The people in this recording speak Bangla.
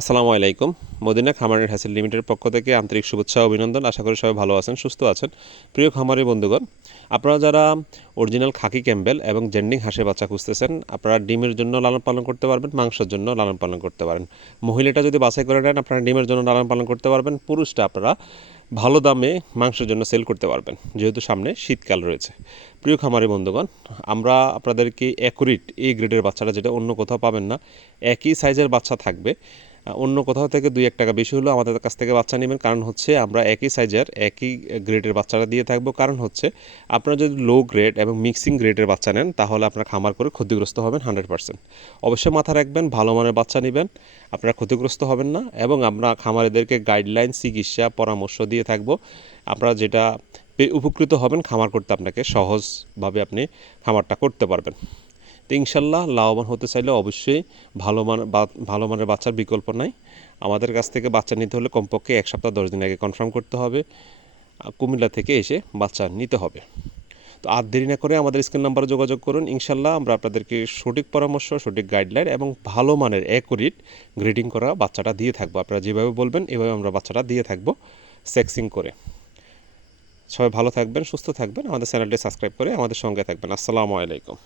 আসসালামু আলাইকুম। মদিনা খামারের হ্যাসেল লিমিটেডের পক্ষ থেকে আন্তরিক শুভেচ্ছা ও অভিনন্দন। আশা করি সবাই ভালো আছেন, সুস্থ আছেন। প্রিয় খামারি বন্ধুগণ, আপনারা যারা অরিজিনাল খাকি ক্যাম্বেল এবং জেন্ডিং হাঁসের বাচ্চা খুঁজতেছেন, আপনারা ডিমের জন্য লালন পালন করতে পারবেন, মাংসের জন্য লালন পালন করতে পারেন। মহিলাটা যদি বাছাই করে নেন, আপনারা ডিমের জন্য লালন পালন করতে পারবেন। পুরুষটা আপনারা ভালো দামে মাংসের জন্য সেল করতে পারবেন, যেহেতু সামনে শীতকাল রয়েছে। প্রিয় খামারি বন্ধুগণ, আমরা আপনাদেরকে অ্যাকুরেট এই গ্রেডের বাচ্চাটা, যেটা অন্য কোথাও পাবেন না, একই সাইজের বাচ্চা থাকবে। অন্য কোথাও থেকে 2-1 টাকা বেশি হলেও আমাদের কাছ থেকে বাচ্চা নেবেন, কারণ হচ্ছে আমরা একই সাইজের একই গ্রেডের বাচ্চাটা দিয়ে থাকবো। কারণ হচ্ছে আপনারা যদি লো গ্রেড এবং মিক্সিং গ্রেডের বাচ্চা নেন, তাহলে আপনারা খামার করে ক্ষতিগ্রস্ত হবেন 100%। অবশ্যই মাথায় রাখবেন, ভালো মানের বাচ্চা নেবেন, আপনারা ক্ষতিগ্রস্ত হবেন না। এবং আমরা খামারিদেরকে গাইডলাইন, চিকিৎসা, পরামর্শ দিয়ে থাকবো। আপনারা যেটা উপকৃত হবেন, খামার করতে আপনাকে সহজভাবে আপনি খামারটা করতে পারবেন। তো ইনশাল্লাহ লাভবান হতে চাইলে অবশ্যই ভালো মানের বাচ্চার বিকল্প নাই। আমাদের কাছ থেকে বাচ্চা নিতে হলে কমপক্ষে 1 সপ্তাহ 10 দিন আগে কনফার্ম করতে হবে। কুমিল্লা থেকে এসে বাচ্চা নিতে হবে। তো আর দেরি না করে আমাদের স্ক্রিন নাম্বারে যোগাযোগ করুন। ইনশাল্লাহ আমরা আপনাদেরকে সঠিক পরামর্শ, সঠিক গাইডলাইন এবং ভালো মানের অ্যাকুরেট গ্রেডিং করা বাচ্চাটা দিয়ে থাকবো। আপনারা যেভাবে বলবেন এভাবে আমরা বাচ্চাটা দিয়ে থাকবো, সেক্সিং করে। সবাই ভালো থাকবেন, সুস্থ থাকবেন, আমাদের চ্যানেলটি সাবস্ক্রাইব করে আমাদের সঙ্গে থাকবেন। আসসালামু আলাইকুম।